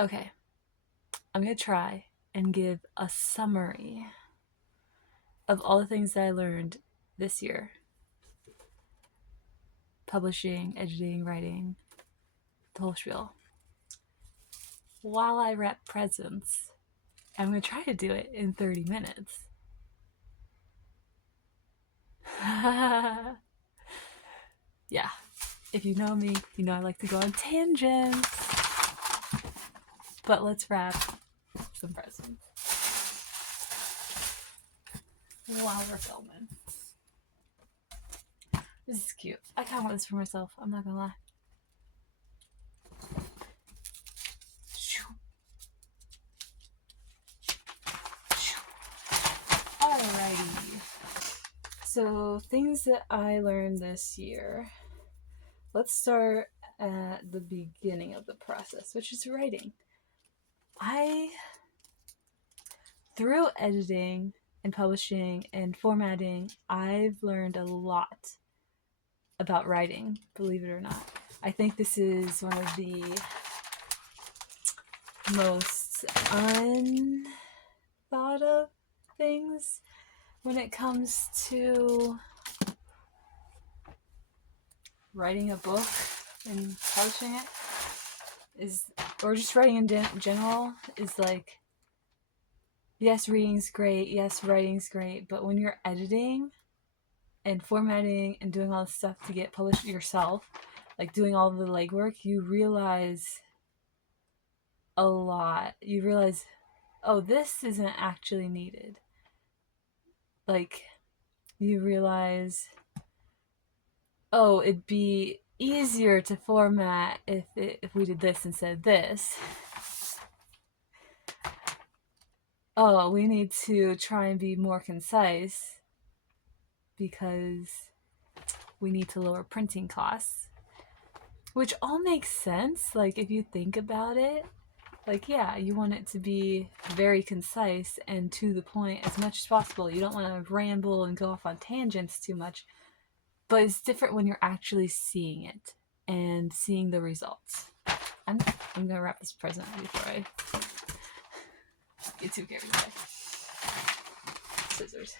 Okay, I'm gonna try and give a summary of all the things that I learned this year: publishing, editing, writing, the whole spiel, while I wrap presents. I'm gonna try to do it in 30 minutes. Yeah, if you know me, you know I like to go on tangents. But let's wrap some presents while we're filming. This is cute. I kind of want this for myself. I'm not gonna lie. Alrighty. So, things that I learned this year. Let's start at the beginning of the process, which is writing. Through editing and publishing and formatting, I've learned a lot about writing, believe it or not. I think this is one of the most unthought of things when it comes to writing a book and publishing it, is, or just writing in general, is like, yes, reading's great, yes, writing's great, but when you're editing and formatting and doing all this stuff to get published yourself, like doing all the legwork, you realize a lot. You realize, oh, this isn't actually needed. Like, you realize, oh, it'd be easier to format if we did this instead of this. Oh, we need to try and be more concise because we need to lower printing costs, which all makes sense. Like, if you think about it, like, yeah, you want it to be very concise and to the point as much as possible. You don't want to ramble and go off on tangents too much, but it's different when you're actually seeing it and seeing the results. I'm gonna wrap this present before I get too carried away. Scissors.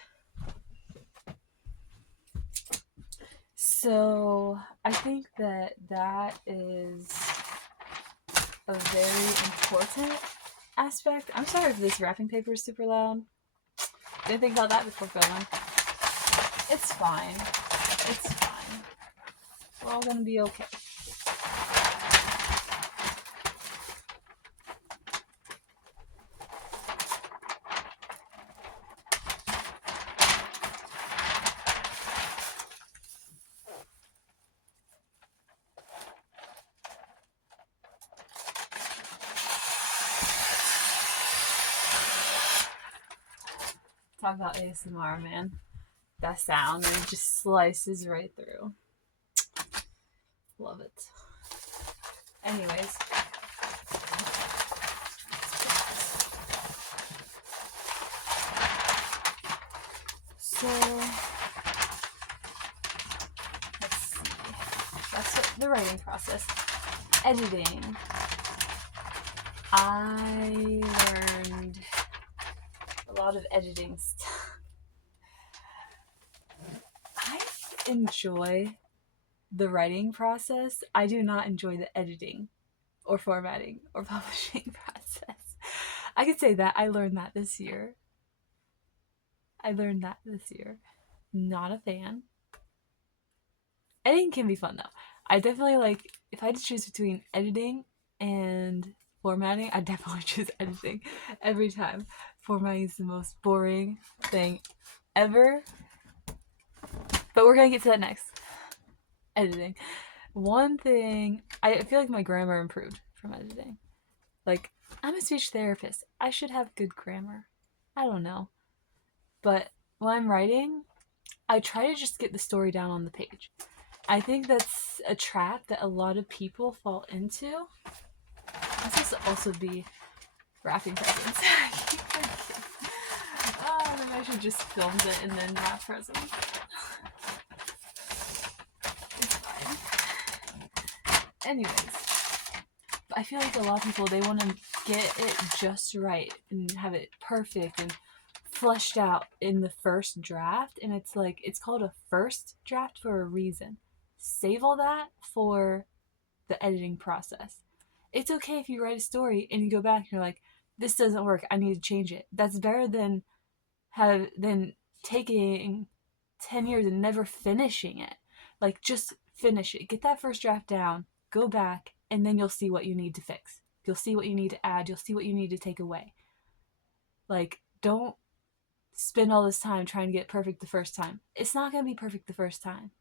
So I think that is a very important aspect. I'm sorry if this wrapping paper is super loud. Didn't think about that before filming. It's fine. It's fine. We're all gonna be okay. Talk about ASMR, man. That sound, and it just slices right through. Love it. Anyways. So, let's see. That's the writing process. Editing. I learned a lot of editing stuff. I enjoy the writing process. I do not enjoy the editing or formatting or publishing process. I could say that. I learned that this year. Not a fan. Editing can be fun though. I definitely like, if I had to choose between editing and formatting, I definitely choose editing every time. Formatting is the most boring thing ever. But we're gonna get to that next. Editing. One thing, I feel like my grammar improved from editing. Like, I'm a speech therapist. I should have good grammar. I don't know. But when I'm writing, I try to just get the story down on the page. I think that's a trap that a lot of people fall into. This supposed to also be wrapping presents. Oh, then I should just film it and then wrap presents. It's fine. Anyways, I feel like a lot of people, they want to get it just right and have it perfect and fleshed out in the first draft, and it's like, it's called a first draft for a reason. Save all that for the editing process. It's okay if you write a story and you go back and you're like, this doesn't work, I need to change it. That's better than taking 10 years and never finishing it. Like, just finish it. Get that first draft down, go back, and then you'll see what you need to fix. You'll see what you need to add, you'll see what you need to take away. Like, don't spend all this time trying to get perfect the first time. It's not going to be perfect the first time.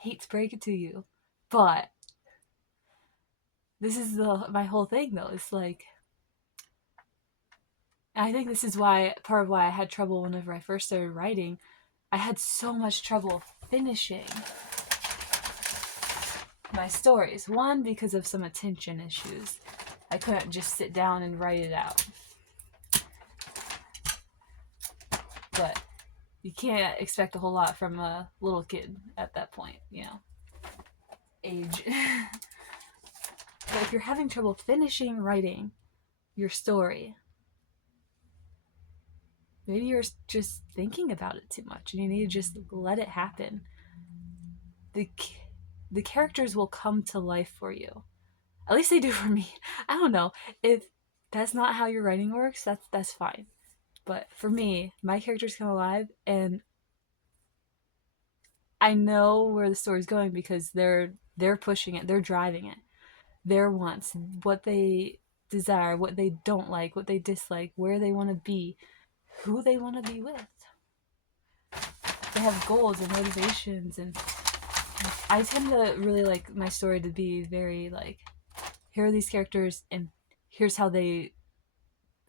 Hate to break it to you, but this is my whole thing, though. It's like, I think this is part of why I had trouble whenever I first started writing. I had so much trouble finishing my stories. One, because of some attention issues. I couldn't just sit down and write it out. But you can't expect a whole lot from a little kid at that point, age. But if you're having trouble finishing writing your story, maybe you're just thinking about it too much and you need to just let it happen. The characters will come to life for you. At least they do for me. I don't know. If that's not how your writing works, that's fine. But for me, my characters come alive and I know where the story's going because they're pushing it, they're driving it. Their wants, what they desire, what they don't like, what they dislike, where they want to be, who they want to be with. They have goals and motivations, and I tend to really like my story to be very like, here are these characters and here's how they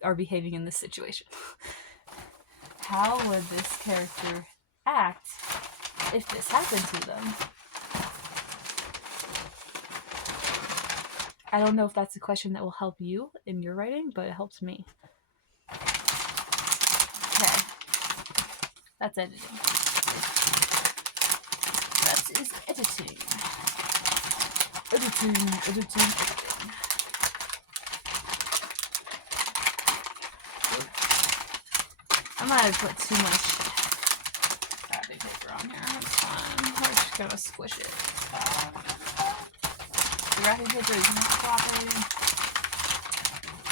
are behaving in this situation. How would this character act if this happened to them? I don't know if that's a question that will help you in your writing, but it helps me. Okay. That's editing. That is editing. Editing. I might have put too much wrapping paper on here. That's fine. I'm just gonna squish it. The wrapping paper is not cooperating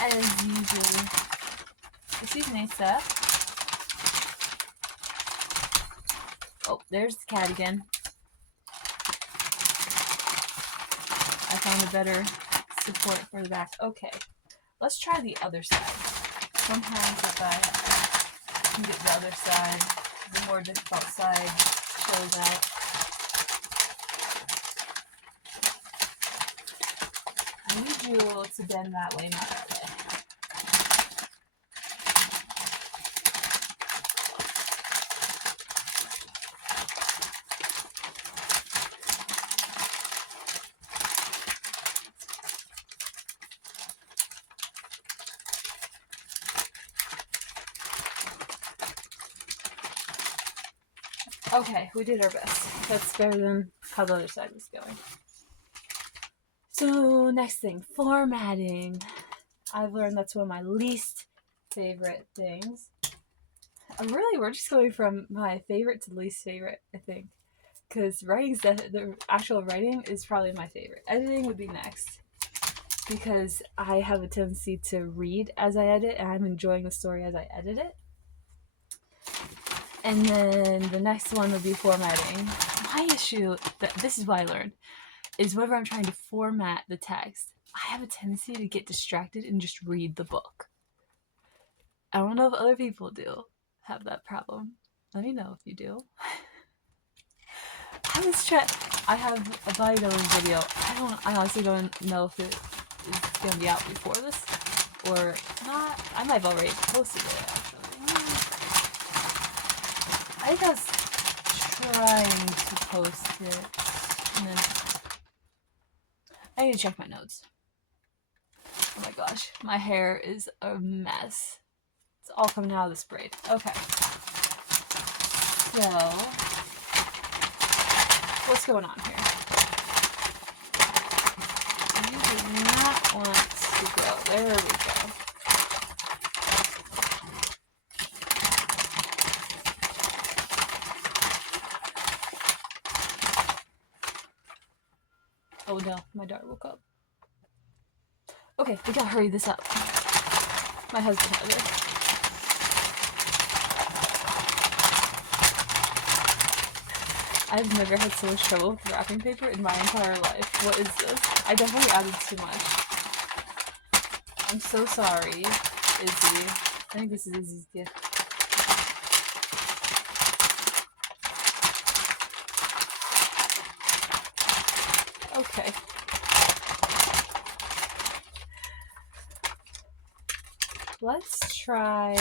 as usual. Excuse me, Seth. Oh, there's the cat again. I found a better support for the back. Okay, let's try the other side. Sometimes if I can get the other side, the more difficult side shows out. I need you to bend that way, not that way. Okay, we did our best. That's better than how the other side was going. So, next thing, formatting. I've learned that's one of my least favorite things. Really, we're just going from my favorite to least favorite, I think. Because the actual writing is probably my favorite. Editing would be next. Because I have a tendency to read as I edit, and I'm enjoying the story as I edit it. And then the next one would be formatting. My issue, this is what I learned, is whenever I'm trying to format the text, I have a tendency to get distracted and just read the book. I don't know if other people do have that problem. Let me know if you do. I have a bodybuilding video. I honestly don't know if it is going to be out before this or not. I might have already posted it, actually. I think I was trying to post it, and then I need to check my notes. Oh my gosh, my hair is a mess. It's all coming out of this braid. Okay. So, what's going on here? You do not want There we go. Oh no, my daughter woke up. Okay, we gotta hurry this up. My husband has it. I've never had so much trouble with wrapping paper in my entire life. What is this? I definitely added too much. I'm so sorry, Izzy. I think this is Izzy's gift. Okay. Let's try...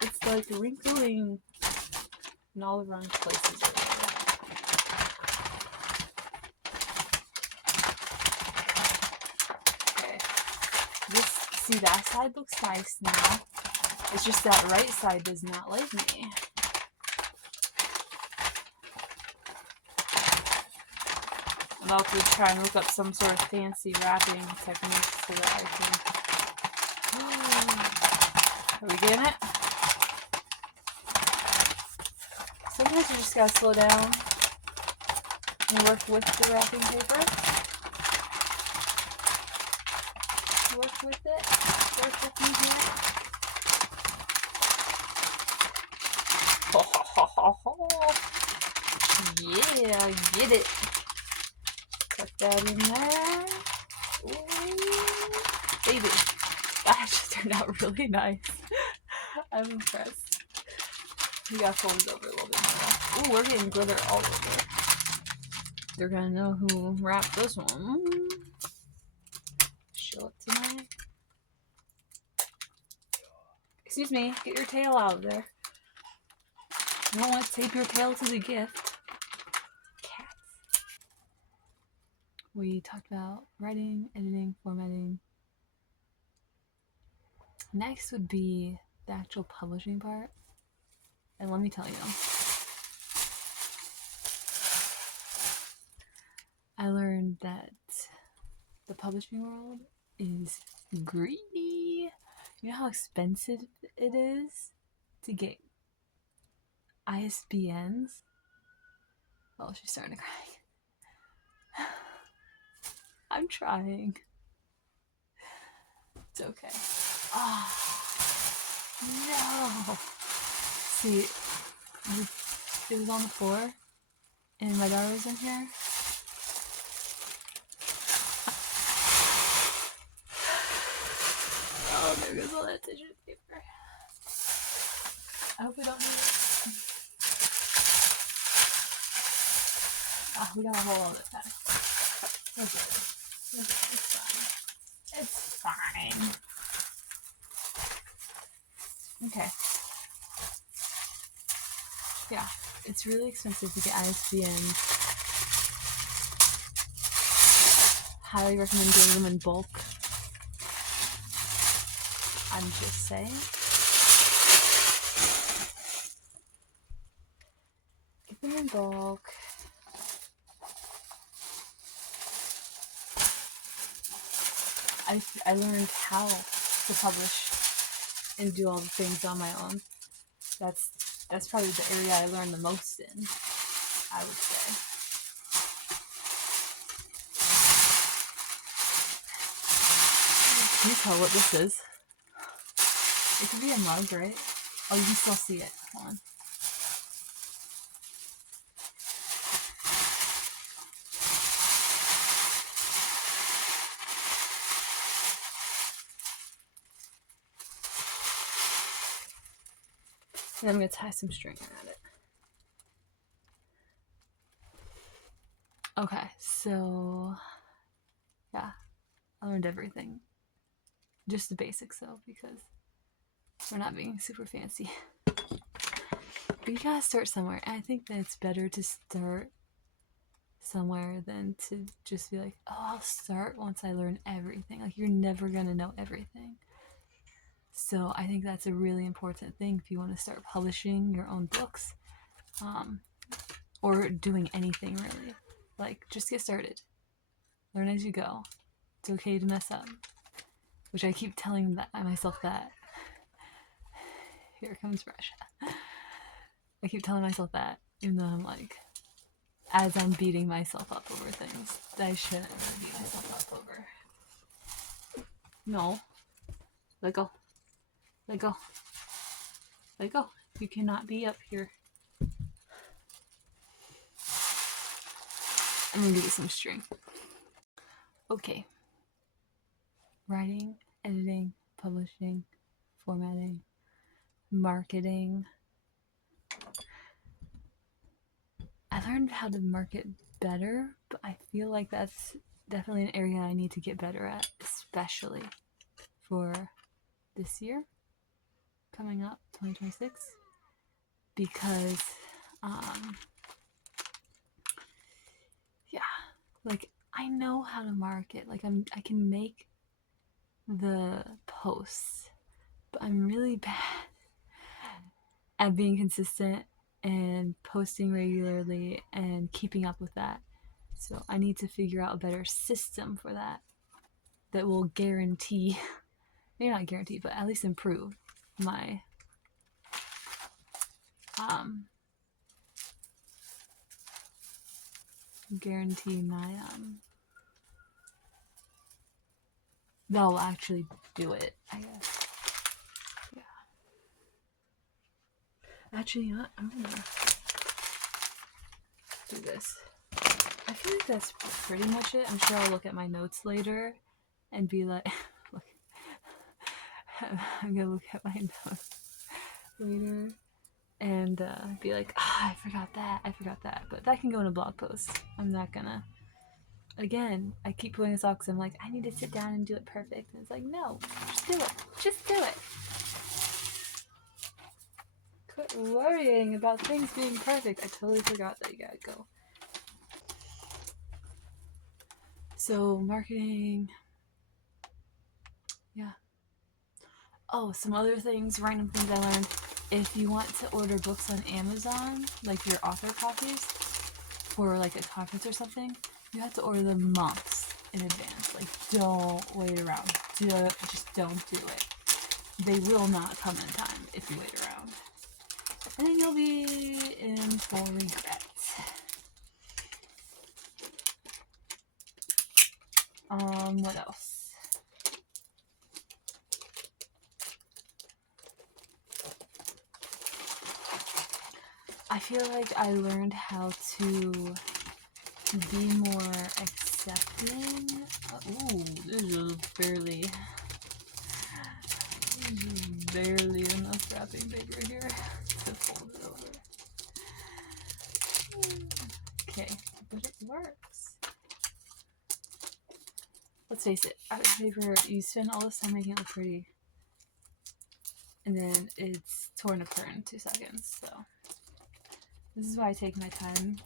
It's like wrinkling in all the wrong places right here. Okay. See, that side looks nice now. It's just that right side does not like me. I'm about to try and look up some sort of fancy wrapping technique so that I can... Are we getting it? Sometimes you just gotta slow down and work with the wrapping paper. Work with it. Work with me here. Ho ho ho ho ho. Yeah, get it. Put that in there. Ooh, baby. That actually turned out really nice. I'm impressed. We gotta fold it over a little bit more. Ooh, we're getting glitter all over. They're gonna know who wrapped this one. Show it tonight. Excuse me, get your tail out of there. You don't want to tape your tail to the gift. Cats. We talked about writing, editing, formatting. Next would be the actual publishing part. And let me tell you, I learned that the publishing world is greedy. You know how expensive it is to get ISBNs? Oh, she's starting to cry. I'm trying. It's okay. Oh, no. See, it was on the floor, and my daughter was in here. Oh, there goes all that tissue paper. I hope we don't need it. Ah, we got a whole other pack. Okay. It's fine. It's fine. Okay. Yeah, it's really expensive to get ISBNs. Highly recommend getting them in bulk. I'm just saying. Get them in bulk. I learned how to publish and do all the things on my own. That's probably the area I learned the most in, I would say. Can you tell what this is? It could be a mug, right? Oh, you can still see it. Hold on. And I'm going to tie some string around it. Okay, so yeah, I learned everything. Just the basics though, because we're not being super fancy. But you gotta start somewhere. And I think that it's better to start somewhere than to just be like, oh, I'll start once I learn everything. Like, you're never gonna know everything. So I think that's a really important thing if you want to start publishing your own books, or doing anything really. Like, just get started. Learn as you go. It's okay to mess up. Which I keep telling myself that. Here comes Russia. I keep telling myself that, even though I'm like, as I'm beating myself up over things that I shouldn't really beat myself up over. No. Let go. Let go. Let go. You cannot be up here. I'm gonna give you some strength. Okay. Writing, editing, publishing, formatting, marketing. I learned how to market better, but I feel like that's definitely an area I need to get better at, especially for this year coming up, 2026, because yeah, like I know how to market. Like I can make the posts, but I'm really bad at being consistent and posting regularly and keeping up with that. So I need to figure out a better system for that will guarantee, maybe not guarantee, but at least improve my that will actually do it, I guess. Yeah. Actually, you know what? I'm gonna do this. I feel like that's pretty much it. I'm sure I'll look at my notes later and be like, look, I'm gonna look at my notes later and be like, I forgot that. But that can go in a blog post. I'm not gonna. Again, I keep putting this off because I'm like, I need to sit down and do it perfect. And it's like, no, just do it. Just do it. Quit worrying about things being perfect. I totally forgot that you gotta go. So, marketing. Yeah. Oh, some other things, random things I learned. If you want to order books on Amazon, like your author copies, for like a conference or something, you have to order them months in advance. Like, don't wait around. Just don't do it. They will not come in time if you wait around. And then you'll be in for regret. What else? I feel like I learned how to be more accepting. Ooh, this is barely enough wrapping paper here to fold it over. Okay, but it works. Let's face it, wrapping paper, you spend all this time making it look pretty, and then it's torn apart in 2 seconds, so. This is why I take my time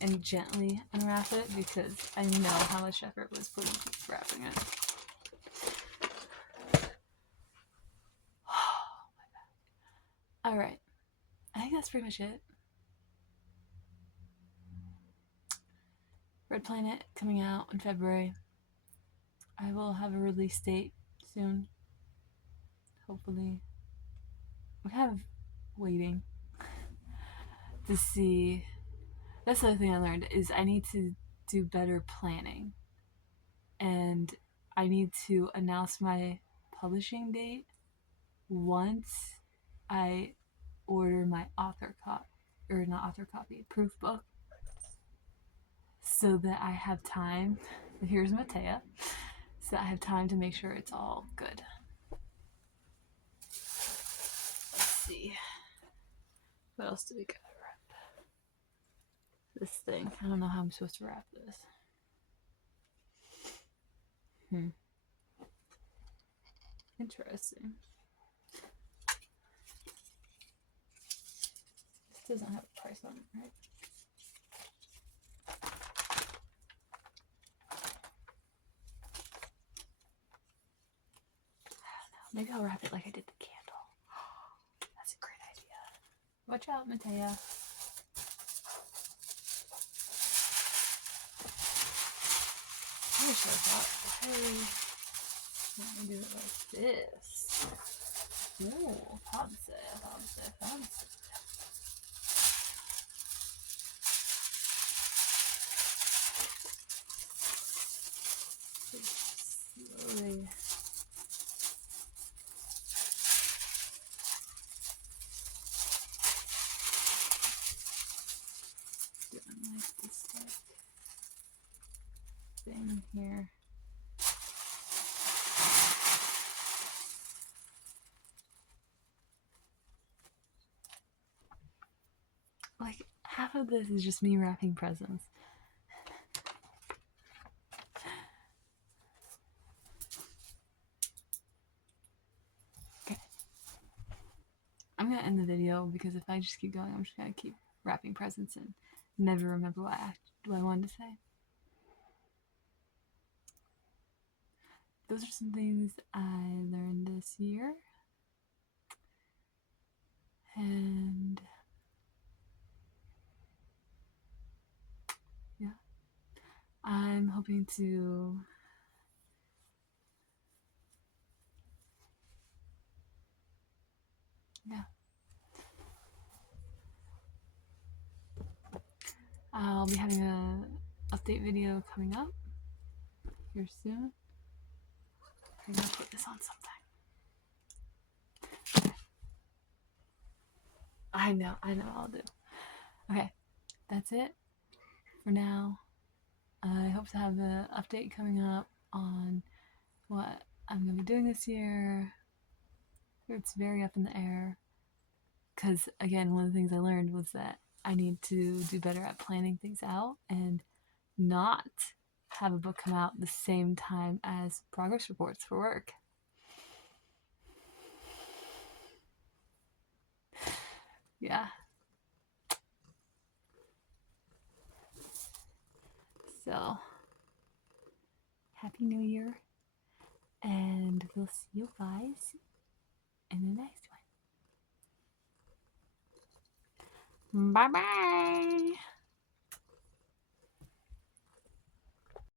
and gently unwrap it, because I know how much effort was put into wrapping it. Oh my god. Alright. I think that's pretty much it. Red Planet coming out in February. I will have a release date soon. Hopefully. I'm kind of waiting to see. That's the other thing I learned, is I need to do better planning. And I need to announce my publishing date once I order my proof book, so that I have time. Here's Matea. So I have time to make sure it's all good. Let's see. What else do we gotta wrap? This thing. I don't know how I'm supposed to wrap this. Interesting. This doesn't have a price on it, right? Maybe I'll wrap it like I did the candle. That's a great idea. Watch out, Matea. show that. Why don't we do it like this? Ooh, fancy, fancy, fancy. Slowly. Doing like this thing here. Like half of this is just me wrapping presents. Okay. I'm gonna end the video because if I just keep going, I'm just gonna keep wrapping presents and never remember what I wanted to say. Those are some things I learned this year. And yeah, I'm hoping to I'll be having a update video coming up here soon. I'm gonna put this on something. I know I'll do. Okay, that's it for now. I hope to have an update coming up on what I'm gonna be doing this year. It's very up in the air. Because, again, one of the things I learned was that I need to do better at planning things out and not have a book come out the same time as progress reports for work. Yeah. So, Happy New Year, and we'll see you guys in the next one. Bye bye.